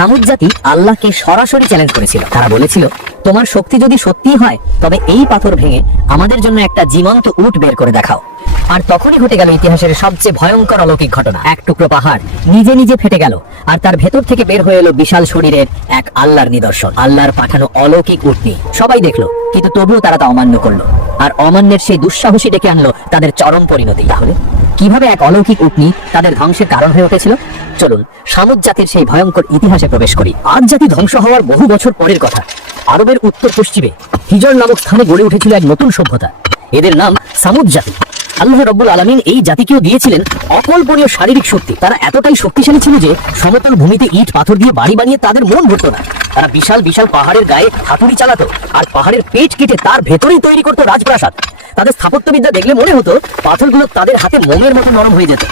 সামুদ জাতি আল্লাহকে সরাসরি চ্যালেঞ্জ করেছিল। তারা বলেছিল, তোমার শক্তি যদি সত্যি হয় তবে এই পাথর ভেঙে আমাদের জন্য একটা জীবন্ত উট বের করে দেখাও। আর তখনই ঘটে গেল ইতিহাসের সবচেয়ে ভয়ঙ্কর অলৌকিক ঘটনা। এক টুকরো পাহাড় নিজে নিজে ফেটে গেল, আর তার ভেতর থেকে বের হয়ে এলো বিশাল শরীরের এক আল্লাহর নিদর্শন, আল্লাহর পাঠানো অলৌকিক উটনি। সবাই দেখলো, কিন্তু তবুও তারা তা অমান্য করলো, আর অমান্যের সেই দুঃসাহসী ডেকে আনলো তাদের চরম পরিণতি। তাহলে কিভাবে এক অলৌকিক উটনি তাদের ধ্বংসের কারণ হয়ে উঠেছিল? চলুন সামুদ জাতির সেই ভয়ঙ্কর ইতিহাসে প্রবেশ করি। আদ জাতি ধ্বংস হওয়ার বহু বছর পরের কথা। আরবের উত্তর পশ্চিমে হিজর নামক স্থানে গড়ে উঠেছিল এক নতুন সভ্যতা। এদের নাম সামুদ জাতি। আল্লাহ রাব্বুল আলামিন এই জাতিকেও দিয়েছিলেন অকল্পনীয় শারীরিক শক্তি। তারা এতটাই শক্তিশালী ছিল যে সমতল ভূমিতে ইট পাথর দিয়ে বাড়ি বানিয়ে তাদের মন ভরত না। তারা বিশাল বিশাল পাহাড়ের গায়ে হাতুড়ি চালাতো, আর পাহাড়ের পেট কেটে তার ভেতরেই তৈরি করতো রাজপ্রাসাদ। তাদের স্থাপত্যবিদ্যা দেখলে মনে হতো পাথরগুলো তাদের হাতে মোমের মতো নরম হয়ে যেত।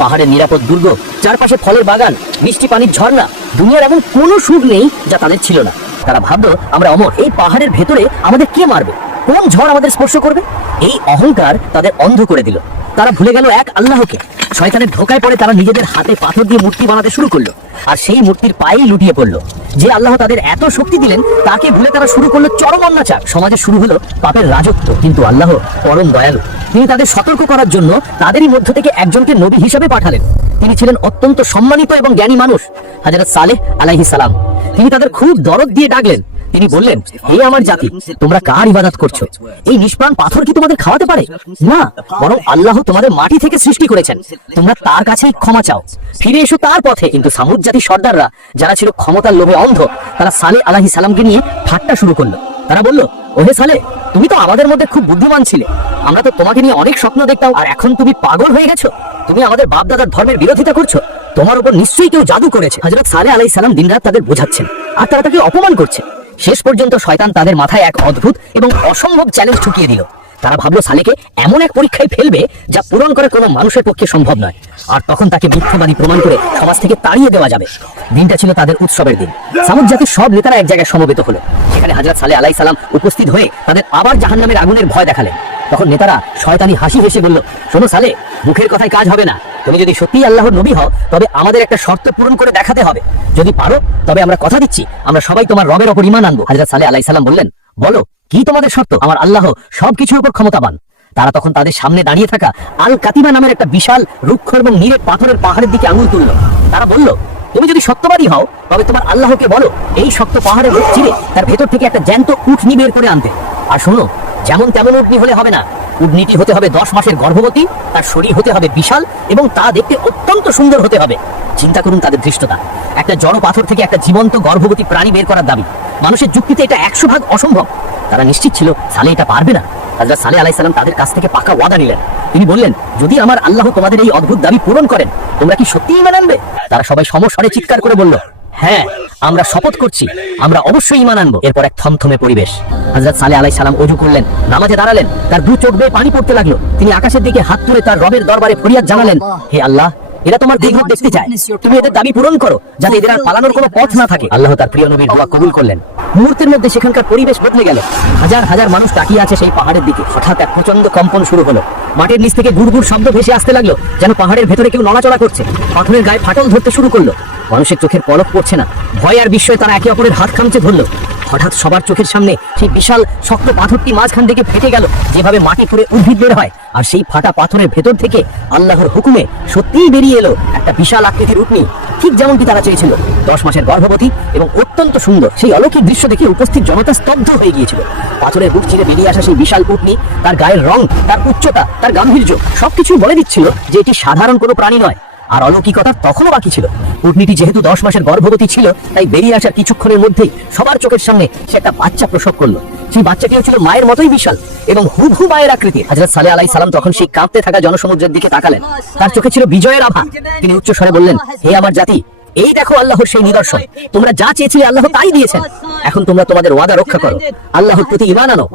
পাহাড়ের নিরাপদ দুর্গ, চারপাশে ফলের বাগান, মিষ্টি পানির ঝর্ণা, দুনিয়ার এমন কোনো সুখ নেই যা তাদের ছিল না। তারা ভাবতো, আমরা অমর, এই পাহাড়ের ভেতরে আমাদের কে মারবে, কোন ঝড় আমাদের স্পর্শ করবে? এই অহংকার তাদের অন্ধ করে দিল। তারা ভুলে গেল এক আল্লাহকে। শয়তানের ধোকায় পড়ে তারা নিজেদের হাতে পাথর দিয়ে মূর্তি বানাতে শুরু করলো, আর সেই মূর্তির পায়েই লুটিয়ে পড়লো। যে আল্লাহ তাদের এত শক্তি দিলেন তাকে ভুলে তারা শুরু করলো চরম অন্যাচার। সমাজে শুরু হলো পাপের রাজত্ব। কিন্তু আল্লাহ পরম দয়ালু। তিনি তাদের সতর্ক করার জন্য তাদেরই মধ্য থেকে একজনকে নবী হিসেবে পাঠালেন। তিনি ছিলেন অত্যন্ত সম্মানিত এবং জ্ঞানী মানুষ, হযরত সালেহ আলাইহিস সালাম। তিনি তাদের খুব দরদ দিয়ে ডাকলেন। তিনি বললেন, হে আমার জাতি, তোমরা কার ইবাদত করছো? এই নিষ্প্রাণ পাথর কি তোমাদের খাওয়াতে পারে? না, বরং আল্লাহ তোমাদের মাটি থেকে সৃষ্টি করেছেন। তোমরা তার কাছেই ক্ষমা চাও, ফিরে এসো তার পথে। কিন্তু সামুদ জাতির সর্দাররা, যারা ছিল ক্ষমতার লোভে অন্ধ, তারা সালেহ আলাইহিস সালামকে নিয়ে ঠাট্টা শুরু করলো। তারা বলল, ওহে সালেহ, তুমি তো আমাদের মধ্যে খুব বুদ্ধিমান ছিলে। আমরা তো তোমাকে নিয়ে অনেক স্বপ্ন দেখতাম, আর এখন তুমি পাগল হয়ে গেছো। তুমি আমাদের বাপদাদার ধর্মের বিরোধিতা করছো। তোমার উপর নিশ্চয়ই কেউ জাদু করেছে। হযরত সালেহ আলাইহিস সালাম দিনরাত তাদের বোঝাচ্ছেন, আর তারা তাকে অপমান করছে। শেষ পর্যন্ত শয়তান তাদের মাথায় এক অদ্ভুত এবং অসম্ভব চ্যালেঞ্জ ঠুকিয়ে দিল। তারা ভাবলো সালেহকে এমন এক পরীক্ষায় ফেলবে যা পূরণ করা কোনো মানুষের পক্ষে সম্ভব নয়, আর তখন তাকে মিথ্যাবাদী প্রমাণ করে সমাজ থেকে তাড়িয়ে দেওয়া যাবে। দিনটা ছিল তাদের উৎসবের দিন। সামুদ জাতির সব নেতারা এক জায়গায় সমবেত হলো। সেখানে হযরত সালেহ আলাইহিস সালাম উপস্থিত হয়ে তাদের আবার জাহান্নামের আগুনের ভয় দেখালেন। তখন নেতারা শয়তানি হাসি হেসে বলল, শোনো সালেহ, মুখের কথায় কাজ হবে না। তুমি যদি সত্যিই আল্লাহর নবী হও তবে আমাদের একটা শর্ত পূরণ করে দেখাতে হবে। যদি পারো তবে আমরা কথা দিচ্ছি, আমরা সবাই তোমার রবের ওপর ঈমান আনবো। হযরত সালেহ আলাইহিস সালাম বললেন, বলো কি তোমাদের শর্ত? আমার আল্লাহ সবকিছুর উপর ক্ষমতাবান। তারা তখন তাদের সামনে দাঁড়িয়ে থাকা আল কাতিবা নামের একটা বিশাল রুক্ষ এবং নিরেট পাথরের পাহাড়ের দিকে আঙুল তুলল। তারা বলল, তুমি যদি সত্যবাদী হও তবে তোমার আল্লাহকে বলো এই শক্ত পাহাড়ের রূপ চিরে তার ভেতর থেকে একটা জ্যান্ত উটনি বের করে আনতে। আর শোনো, যেমন তেমন উটনি হলে হবে না, উটনিটি হতে হবে 10 মাসের গর্ভবতী, তার শরীর হতে হবে বিশাল এবং তা দেখতে অত্যন্ত সুন্দর হতে হবে। চিন্তা করুন তাদের ধৃষ্টতা। একটা জড় পাথর থেকে একটা জীবন্ত গর্ভবতী প্রাণী বের করার দাবি। মানুষের যুক্তিতে এটা 100 ভাগ অসম্ভব। তারা নিশ্চিত ছিল সালেহ এটা পারবে না। হযরত সালেহ আলাইহিস সালাম তাদের কাছ থেকে পাকা ওয়াদা নিলেন। তিনি বললেন, যদি আমার আল্লাহ তোমাদের এই অদ্ভুত দাবি পূরণ করেন তোমরা কি সত্যিই ঈমান আনবে? তারা সবাই সমস্বরে চিৎকার করে বলল, হ্যাঁ, আমরা শপথ করছি, আমরা অবশ্যই ঈমান আনবো। এরপর এক থমথমে পরিবেশ। হযরত সালেহ আলাইহিস সালাম ওযু করলেন, নামাজে দাঁড়ালেন। তার দু চোখ বেয়ে পানি পড়তে লাগলো। তিনি আকাশের দিকে হাত তুলে তার রবের দরবারে ফরিয়াদ জানালেন, হে আল্লাহ, এরা তোমার দীর্ঘ দেখতে চায়, তুমি এদের দাবি পূরণ করো যাতে এদের আর পালানোর কোনো পথ না থাকে। আল্লাহ তার প্রিয় নবীর দোয়া কবুল করলেন। মুহূর্তের মধ্যে সেখানকার পরিবেশ বদলে গেল। হাজার হাজার মানুষ তাকিয়ে আছে সেই পাহাড়ের দিকে। হঠাৎ এক প্রচন্ড কম্পন শুরু হলো। মাটির নিচ থেকে গুড় গুড় শব্দ ভেসে আসতে লাগলো, যেন পাহাড়ের ভেতরে কেউ নড়াচড়া করছে। পাথরের গায়ে ফাটল ধরতে শুরু করলো। মানুষের চোখের পলক পড়ছে না। ভয় আর বিস্ময়ে তারা একে অপরের হাত খামচে ধরলো। হঠাৎ সবার চোখের সামনে সেই বিশাল শক্ত পাথরটি মাঝখান থেকে ফেটে গেল, যেভাবে মাটি খুঁড়ে উদ্ভিদ বের হয়। আর সেই ফাটা পাথরের ভেতর থেকে আল্লাহর হুকুমে সত্যিই বেরিয়ে এলো একটা বিশাল আকৃতির উটনি, ঠিক যেমনটি তারা চেয়েছিল। 10 মাসের গর্ভবতী এবং অত্যন্ত সুন্দর। সেই অলৌকিক দৃশ্য দেখে উপস্থিত জনতা স্তব্ধ হয়ে গিয়েছিল। পাথরের বুক চিরে বেরিয়ে আসা সেই বিশাল উটনি, তার গায়ের রং, তার উচ্চতা, তার গাম্ভীর্য সবকিছুই বলে দিচ্ছিল যে এটি সাধারণ কোনো প্রাণী নয়। আর অলৌকিকতা তখনও বাকি ছিল। উটনিটি যেহেতু 10 মাসের গর্ভবতী ছিল, তাই বেরিয়ে আসার কিছুক্ষণের মধ্যেই সবার চোখের সামনে সে একটা বাচ্চা প্রসব করলো। সেই বাচ্চাটিও ছিল মায়ের মতোই বিশাল এবং হুবহু মায়ের আকৃতি। হযরত সালেহ আলাইহিস সালাম তখন সেই কাঁপতে থাকা জনসমুদ্রের দিকে তাকালেন। তার চোখে ছিল বিজয়ের আভা। তিনি উচ্চ স্বরে বললেন, হে আমার জাতি, এই দেখো আল্লাহর সেই নিদর্শন। তোমরা যা চেয়েছিলে আল্লাহ তাই দিয়েছেন। এখন তোমরা তোমাদের ওয়াদা রক্ষা করো, আল্লাহর প্রতি ঈমান আনো।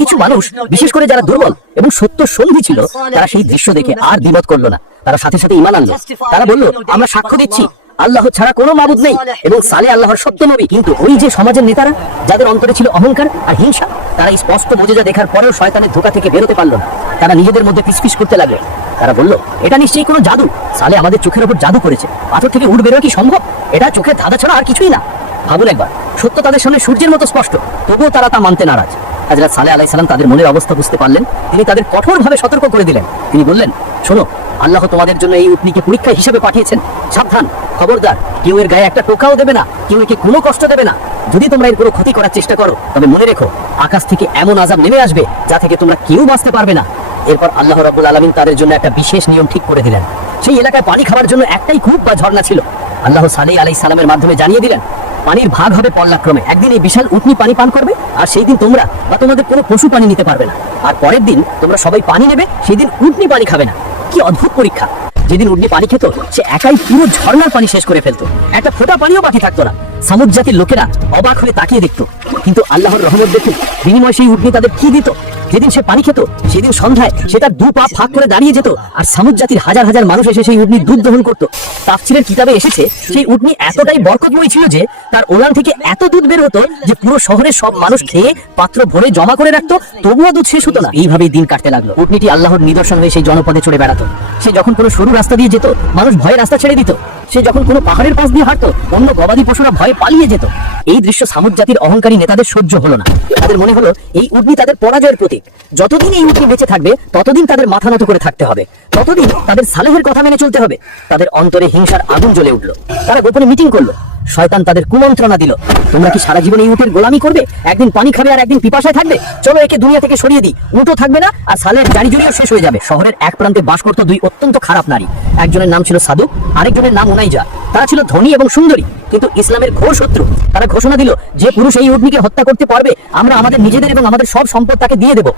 কিছু মানুষ, বিশেষ করে যারা দুর্বল এবং সত্য সন্ধি ছিল, তারা সেই দৃশ্য দেখে আর দ্বিমত করলো না। তারা সাথে সাথে ঈমান আনলো। তারা বলল, আমরা সাক্ষ্য দিচ্ছি আল্লাহ ছাড়া কোনো মাবুদ নেই এবং সালেহ আল্লাহর সত্য নবী। কিন্তু ওই যে সমাজের নেতারা, যাদের অন্তরে ছিল অহংকার আর হিংসা, তারা স্পষ্ট মুজিজা দেখার পরেও শয়তানের ধোঁকা থেকে বেরোতে পারল না। তারা নিজেদের মধ্যে ফিসফিস করতে লাগলো। তারা বলল, এটা নিশ্চয়ই কোনো জাদু। সালেহ আমাদের চোখের উপর জাদু করেছে। পাথর থেকে উঠ বেরোয় কি সম্ভব? এটা চোখের ধাঁধা ছাড়া আর কিছুই না। ভাবুন একবার, সত্য তাদের সামনে সূর্যের মতো স্পষ্ট, তবুও তারা তা মানতে নারাজ। হযরত সালেহ আলাইহিস সালাম তাদের মনের অবস্থা বুঝতে পারলেন। তিনি তাদের কঠোরভাবে সতর্ক করে দিলেন। তিনি বললেন, শোনো, আল্লাহ তোমাদের জন্য এই উটনীকে পরীক্ষা হিসেবে পাঠিয়েছেন। সাবধান, খবরদার, কেউ এর গায়ে একটা টোকাও দেবে না, কেউ একে কোনো কষ্ট দেবে না। যদি তোমরা এর কোনো ক্ষতি করার চেষ্টা করো, তবে মনে রেখো, আকাশ থেকে এমন আযাব নেমে আসবে যা থেকে তোমরা কেউ বাঁচতে পারবে না। এরপর আল্লাহ রাব্বুল আলামিন তাদের জন্য একটা বিশেষ নিয়ম ঠিক করে দিলেন। সেই এলাকায় পানি খাওয়ার জন্য একটাই কূপ বা ঝর্ণা ছিল। আল্লাহ সালেহ আলাইহিস সালামের মাধ্যমে জানিয়ে দিলেন, পানির ভাগ হবে পর্যায়ক্রমে। একদিন এই বিশাল উটনী পানি পান করবে, আর সেই দিন তোমরা বা তোমাদের কোনো পশু পানি নিতে পারবে না। আর পরের দিন তোমরা সবাই পানি নেবে, সেই দিন উটনী পানি খাবে না। কি অদ্ভুত পরীক্ষা! যেদিন উটনী পানি খেত, সে একাই পুরো ঝর্ণার পানি শেষ করে ফেলতো। একটা ফোঁটা পানিও বাকি থাকতো না। সামুদ জাতির লোকেরা অবাক হয়ে তাকিয়ে দেখতো। কিন্তু আল্লাহর রহমত দেখুন, বিনিময়ে সেই উটনী তাদের কি দিত। যেদিন সে পানি খেত, সেদিন সন্ধ্যায় সে তার 2 পা ফাঁক করে দাঁড়িয়ে যেত, আর সামুদ জাতির হাজার হাজার মানুষ এসে সেই উটনির দুধ দহন করত। তাফসীরের কিতাবে এসেছে, সেই উটনী এতটাই বরকতময় ছিল যে তার ওলান থেকে এত দুধ বের হতো যে পুরো শহরের সব মানুষ খেয়ে পাত্র ভরে জমা করে রাখতো, তবুও দুধ শেষ হতো না। এইভাবেই দিন কাটতে লাগলো। উটনীটি আল্লাহর নিদর্শন হয়ে সেই জনপদে চড়ে বেড়াতো। সে যখন কোনো সরু রাস্তা দিয়ে যেত, মানুষ ভয়ে রাস্তা ছেড়ে দিত। সে যখন কোনো পাহাড়ের পাশ দিয়ে হাঁটতো, অন্য গবাদি পশুরা ভয়ে পালিয়ে যেত। এই দৃশ্য সামুদ জাতির অহংকারী নেতাদের সহ্য হলো না। তাদের মনে হলো, এই উটনী তাদের পরাজয়ের প্রতীক। যতদিন এই উটনী বেঁচে থাকবে, ততদিন তাদের মাথা নত করে থাকতে হবে, ততদিন তাদের সালেহের কথা মেনে চলতে হবে। তাদের অন্তরে হিংসার আগুন জ্বলে উঠলো। তারা গোপনে মিটিং করলো। শয়তান তাদের কুমন্ত্রণা দিল, তোমরা কি সারা জীবন এই উটের গোলামি করবে? একদিন পানি খাবে আর একদিন পিপাসায় থাকবে। চলো একে দুনিয়া থেকে সরিয়ে দিই, উটও থাকবে না, আর সালের জারি জড়িও শেষ হয়ে যাবে। শহরের এক প্রান্তে বাস করত 2 অত্যন্ত খারাপ নারী। একজনের নাম ছিল সাদুক, আরেকজনের নাম উনাইজা। তারা ছিল ধনী এবং সুন্দরী, কিন্তু ইসলামের ঘোর শত্রু। তারা ঘোষণা দিল, যে পুরুষ এই উটনীকে হত্যা করতে পারবে, আমরা আমাদের নিজেদের এবং আমাদের সব সম্পদ তাকে দিয়ে দেব।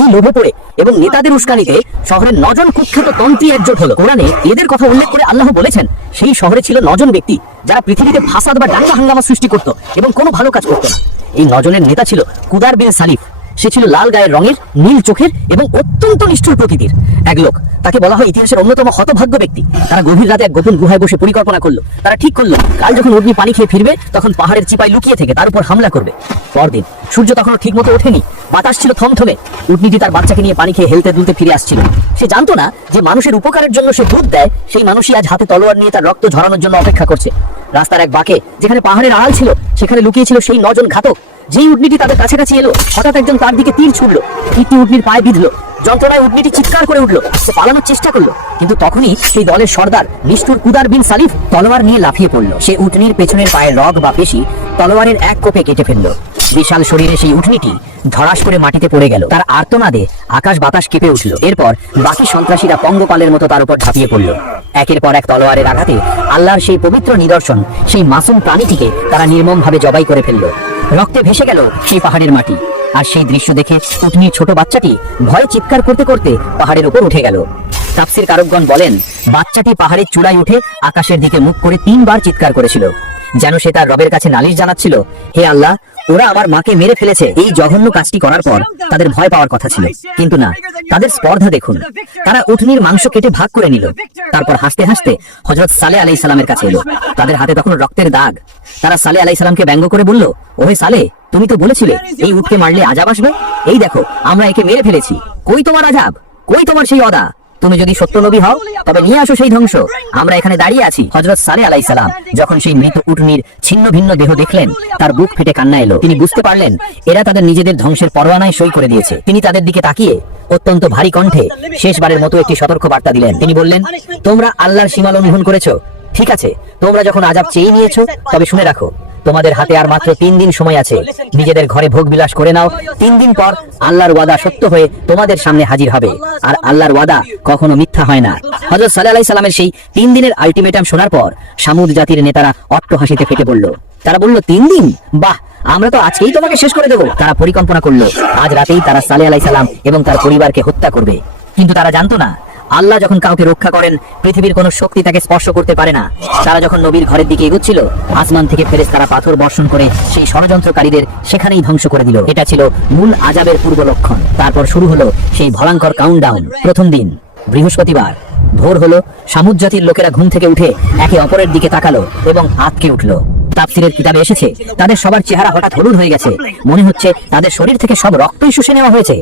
এই লোভে পড়ে এবং নেতাদের উস্কানিতে শহরের 9 জন কুখ্যাত তন্ত্রী একজোট হলো। কোরআনে এদের কথা উল্লেখ করে আল্লাহ বলেছেন, সেই শহরে ছিল 9 জন ব্যক্তি, যারা পৃথিবীতে ফাসাদ বা দাঙ্গা হাঙ্গামা সৃষ্টি করত এবং কোনো ভালো কাজ করত না। এই 9 জনের নেতা ছিল কুদার বিন সালিফ। সে ছিল লাল গায়ের রঙের, নীল চোখের এবং অত্যন্ত নিষ্ঠুর প্রকৃতির এক লোক। তাকে বলা হয় ইতিহাসের অন্যতম হতভাগ্য ব্যক্তি। তারা গভীর রাতে এক গোপন গুহায় বসে পরিকল্পনা করলো। তারা ঠিক করলো, কাল যখন উটনী পানি খেয়ে ফিরবে, তখন পাহাড়ের চিপায় লুকিয়ে থেকে তার উপর হামলা করবে। পরদিন সূর্য তখনও ঠিক মতো ওঠেনি, বাতাস ছিল থমথমে। উটনীটি তার বাচ্চাকে নিয়ে পানি খেয়ে হেলতে দুলতে ফিরে আসছিল। সে জানতো না যে মানুষের উপকারের জন্য সে দুধ দেয়, সেই মানুষই আজ হাতে তলোয়ার নিয়ে তার রক্ত ঝরানোর জন্য অপেক্ষা করছে। রাস্তার এক বাঁকে, যেখানে পাহাড়ের আড়াল ছিল, সেখানে লুকিয়ে ছিল সেই 9 জন ঘাতক। যেই উটনীটি তাদের কাছাকাছি এলো, হঠাৎ একজন তার দিকে তীর ছুড়লো। তীরটি উটনীর পায়ে বিঁধলো। যন্ত্রণায় উটনীটি চিৎকার করে উঠলো। সে পালানোর চেষ্টা করলো, কিন্তু তখনই সেই দলের সর্দার নিষ্ঠুর কুদার বিন সালিফ তলোয়ার নিয়ে লাফিয়ে পড়লো। সে উটনীর পেছনের পায়ের রগ বা পেশি তলোয়ারের এক কোপে কেটে ফেললো। বিশাল শরীরে সেই উটনীটি ধড়াস করে মাটিতে পড়ে গেল। তার আর্তনাদে আকাশ বাতাস কেঁপে উঠল। এরপর বাকি সন্ত্রাসীরা পঙ্গপালের মতো তার উপর ঝাঁপিয়ে পড়ল। একের পর এক তলোয়ারের আঘাতে আল্লাহর সেই পবিত্র নিদর্শন, সেই মাসুম প্রাণীটিকে তারা নির্মমভাবে জবাই করে ফেলল। রক্তে ভেসে গেল সেই পাহাড়ের মাটি। আর সেই দৃশ্য দেখে উটনীর ছোট বাচ্চাটি ভয়ে চিৎকার করতে করতে পাহাড়ের উপর উঠে গেল। তাফসীর কারকগণ বলেন, বাচ্চাটি পাহাড়ের চূড়ায় উঠে আকাশের দিকে মুখ করে 3 বার চিৎকার করেছিল, যেন সে তার রবের কাছে নালিশ জানাচ্ছিল, হে আল্লাহ, ওরা আমার মাকে মেরে ফেলেছে। এই জঘন্য কাজটি করার পর তাদের ভয় পাওয়ার কথা ছিল, কিন্তু না, তাদের স্পর্ধা দেখুন। তারা উটনীর মাংস কেটে ভাগ করে নিল। তারপর হাসতে হাসতে হযরত সালেহ আলাইহিস সালামের কাছে এলো। তাদের হাতে তখন রক্তের দাগ। তারা সালেহ আলাইহিস সালামকে ব্যঙ্গ করে বলল, ওহে সালেহ, তুমি তো বলেছিলে এই উটকে মারলে আযাব আসবে। এই দেখো, আমরা একে মেরে ফেলেছি। কই তোমার আযাব? কই তোমার সেই ওয়াদা? তুমি যদি সত্য নবী হও, তবে নিয়ে আসো সেই ধ্বংস। আমরা এখানে দাঁড়িয়ে আছি। হযরত সালেহ আলাইহিস সালাম যখন সেই মৃত উটনীর ছিন্ন ভিন্ন দেহ দেখলেন, তার বুক ফেটে কান্না এলো। তিনি বুঝতে পারলেন, এরা তাদের নিজেদের ধ্বংসের পরোয়ানায় সই করে দিয়েছে। তিনি তাদের দিকে তাকিয়ে অত্যন্ত ভারী কণ্ঠে শেষবারের মতো একটি সতর্ক বার্তা দিলেন। তিনি বললেন, তোমরা আল্লাহর সীমা লঙ্ঘন করেছো। ঠিক আছে, তোমরা যখন আযাব চেয়ে নিয়েছো, তবে শুনে রাখো, তোমাদের হাতে আর মাত্র 3 দিন সময় আছে। নিজেদের ঘরে ভোগ বিলাস করে নাও। 3 দিন পর আল্লাহর ওয়াদা সত্য হয়ে তোমাদের সামনে হাজির হবে, আর আল্লাহর ওয়াদা কখনো মিথ্যা হয় না। হযরত সালেহ আলাইহিস সালামের সেই 3 দিনের আলটিমেটাম শোনার পর সামুদ জাতির নেতারা অট্টহাসিতে ফেটে পড়ল। তারা বলল, 3 দিন? বাহ, আমরা তো আজকেই তোমাকে শেষ করে দেব। তারা পরিকল্পনা করলো, আজ রাতেই তারা সালেহ আলাইহিস সালাম এবং তার পরিবারকে হত্যা করবে। কিন্তু তারা জানতো না, আল্লাহ যখন কাউকে রক্ষা করেন, পৃথিবীর কোনো শক্তি তাকে স্পর্শ করতে পারে না। তারা যখন নবীর ঘরের দিকে এগোচ্ছিল, আসমান থেকে ফেরেশতারা পাথর বর্ষণ করে সেই ষড়যন্ত্রকারীদের সেখানেই ধ্বংস করে দিল। এটা ছিল মূল আযাবের পূর্ব লক্ষণ। তারপর শুরু হলো সেই ভয়ঙ্কর কাউন্টডাউন। প্রথম দিন বৃহস্পতিবার ভোর হলো, সামুদ জাতির লোকেরা ঘুম থেকে উঠে একে অপরের দিকে তাকালো এবং আঁতকে উঠল। তাফসীরের কিতাবে এসেছে তাদের সবার চেহারা হঠাৎ হলুদ হয়ে গেছে, মনে হচ্ছে তাদের শরীর থেকে সব রক্তই শুষে নেওয়া হয়েছে।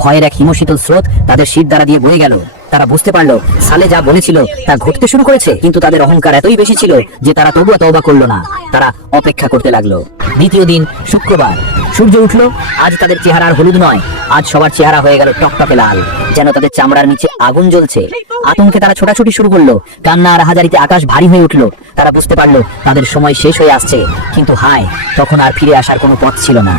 ভয়ের এক হিমশীতল স্রোত তাদের শির দ্বারা দিয়ে বয়ে গেল। তারা বুঝতে পারলো সালে যা বলেছিল তা ঘটতে শুরু করেছে, কিন্তু তাদের অহংকার এতই বেশি ছিল যে তারা তবুও তওবা করলো না। তারা অপেক্ষা করতে লাগলো। দ্বিতীয় দিন শুক্রবার, সূর্য উঠলো। আজ তাদের চেহারা আর হলুদ নয়, আজ সবার চেহারা হয়ে গেল টকটকে লাল, যেন তাদের চামড়ার নিচে আগুন জ্বলছে। আতঙ্কে তারা ছোটাছুটি শুরু করলো। কান্না আর হাজারিতে আকাশ ভারী হয়ে উঠলো। তারা বুঝতে পারলো তাদের সময় শেষ হয়ে আসছে, কিন্তু হায়, তখন আর ফিরে আসার কোনো পথ ছিল না।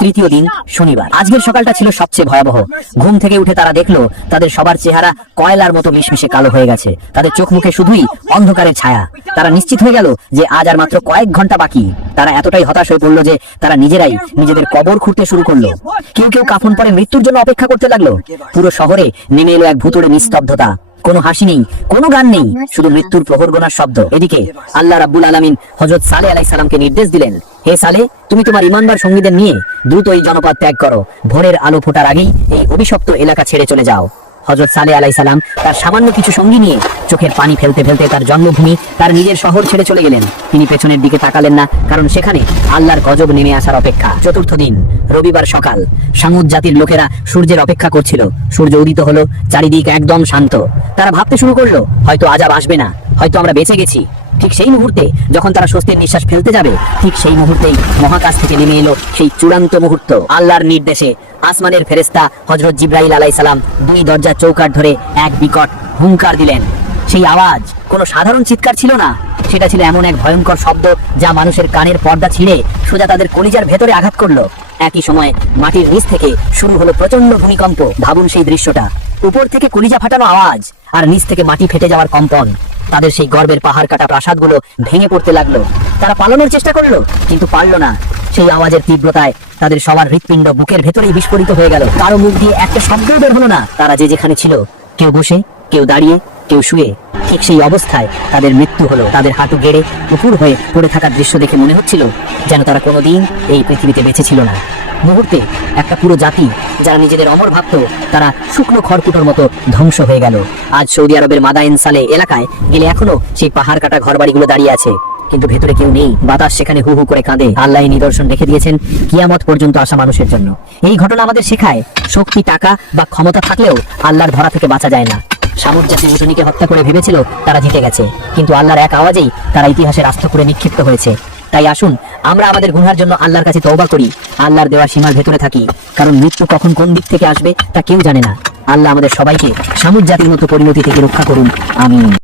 তৃতীয় দিন শনিবার, আজকের সকালটা ছিল সবচেয়ে ভয়াবহ। ঘুম থেকে উঠে তারা দেখলো তাদের সবার চেহারা কয়লার মতো মিশমিশে কালো হয়ে গেছে। তাদের চোখ মুখে শুধুই অন্ধকারের ছায়া। তারা নিশ্চিত হয়ে গেল যে আজ আর মাত্র কয়েক ঘন্টা বাকি। তারা এতটাই হতাশ হয়ে পড়লো যে তারা নিজেরাই নিজেদের কবর খুঁড়তে শুরু করলো। কেউ কেউ কাফন পরে মৃত্যুর জন্য অপেক্ষা করতে লাগলো। পুরো শহরে নেমে এলো এক ভুতুড়ে নিস্তব্ধতা। কোনো হাসি নেই, কোনো গান নেই, শুধু মৃত্যুর প্রহর গোনার শব্দ। এদিকে আল্লাহ রাব্বুল আলামিন হযরত সালেহ আলাইহিস সালামকে নির্দেশ দিলেন, হে সালেহ, তুমি তোমার ঈমানদার সঙ্গীদের নিয়ে দ্রুত এই জনপদ ত্যাগ করো। ভোরের আলো ফোটার আগেই এই অভিশপ্ত এলাকা ছেড়ে চলে যাও। হযরত সালেহ আলাইহিস সালাম তার সামান্য কিছু সঙ্গী নিয়ে চোখের পানি ফেলতে ফেলতে তার জন্মভূমি, তার নিজের শহর ছেড়ে চলে গেলেন। তিনি পেছনের দিকে তাকালেন না, কারণ সেখানে আল্লাহর গজব নেমে আসার অপেক্ষা। চতুর্থ দিন রবিবার সকাল, সামুদ জাতির লোকেরা সূর্যের অপেক্ষা করছিল। সূর্য উদিত হলো, চারিদিক একদম শান্ত। তারা ভাবতে শুরু করলো হয়তো আযাব আসবে না, হয়তো আমরা বেঁচে গেছি। ঠিক সেই মুহূর্তে যখন তারা স্বস্তির নিঃশ্বাস ফেলতে যাবে, ঠিক সেই মুহূর্তেই মহাকাশ থেকে নেমে এলো সেই চূড়ান্ত মুহূর্ত। আল্লাহর নির্দেশে আসমানের ফেরেশতা হযরত জিবরাইল আলাইহিস সালাম দুই দরজার চৌকাঠ ধরে এক বিকট হুঙ্কার দিলেন। সেই আওয়াজ কোনো সাধারণ চিৎকার ছিল না, সেটা ছিল এমন এক ভয়ঙ্কর শব্দ যা মানুষের কানের পর্দা ছিঁড়ে সোজা তাদের কলিজার ভেতরে আঘাত করলো। একই সময় মাটির নিচ থেকে শুরু হলো প্রচন্ড ভূমিকম্প। ভাবুন সেই দৃশ্যটা, উপর থেকে কলিজা ফাটানো আওয়াজ আর নিচ থেকে মাটি ফেটে যাওয়ার কম্পন। তাদের সেই গর্বের পাহাড় কাটা প্রাসাদগুলো ভেঙে পড়তে লাগলো। তারা পালানোর চেষ্টা করলো, কিন্তু পারলো না। সেই আওয়াজের তীব্রতায় তাদের সবার হৃৎপিণ্ড বুকের ভেতরেই বিস্ফোরিত হয়ে গেল। কারো মুখ দিয়ে একটা শব্দও বের হলো না। তারা যে যেখানে ছিল, কেউ বসে, কেউ দাঁড়িয়ে, কেউ শুয়ে, ঠিক সেই অবস্থায় তাদের মৃত্যু হলো। তাদের হাঁটু গেড়ে উপুর হয়ে পড়ে থাকার দৃশ্য দেখে মনে হচ্ছিল যেন তারা কোনোদিন এই পৃথিবীতে বেঁচে ছিল না। মুহূর্তে একটা পুরো জাতি যারা নিজেদের অমর ভাবত, তারা শুকনো খড়কুটোর মতো ধ্বংস হয়ে গেল। আজ সৌদি আরবের মাদায়েন সালে এলাকায় গেলে এখনো সেই পাহাড় কাটা ঘরবাড়িগুলো দাঁড়িয়ে আছে, কিন্তু ভেতরে কেউ নেই। বাতাস সেখানে হু হু করে কাঁদে। আল্লাহ নিদর্শন রেখে দিয়েছেন কিয়ামত পর্যন্ত আসা মানুষের জন্য। এই ঘটনা আমাদের শেখায়, শক্তি, টাকা বা ক্ষমতা থাকলেও আল্লাহর ধরা থেকে বাঁচা যায় না। সামুদ জাতি মুতনিকে হত্যা করে ভেবেছিল তারা জিতে গেছে, কিন্তু আল্লাহর এক আওয়াজেই তারা ইতিহাসের আস্থা করে নিক্ষিপ্ত হয়েছে। তাই আসুন আমরা আমাদের গুনার জন্য আল্লাহর কাছে তওবা করি, আল্লাহর দেওয়া সীমার ভেতরে থাকি, কারণ মৃত্যু কখন কোন দিক থেকে আসবে তা কেউ জানে না। আল্লাহ আমাদের সবাইকে সামুদ জাতির মতো পরিণতি থেকে রক্ষা করুন, আমিন।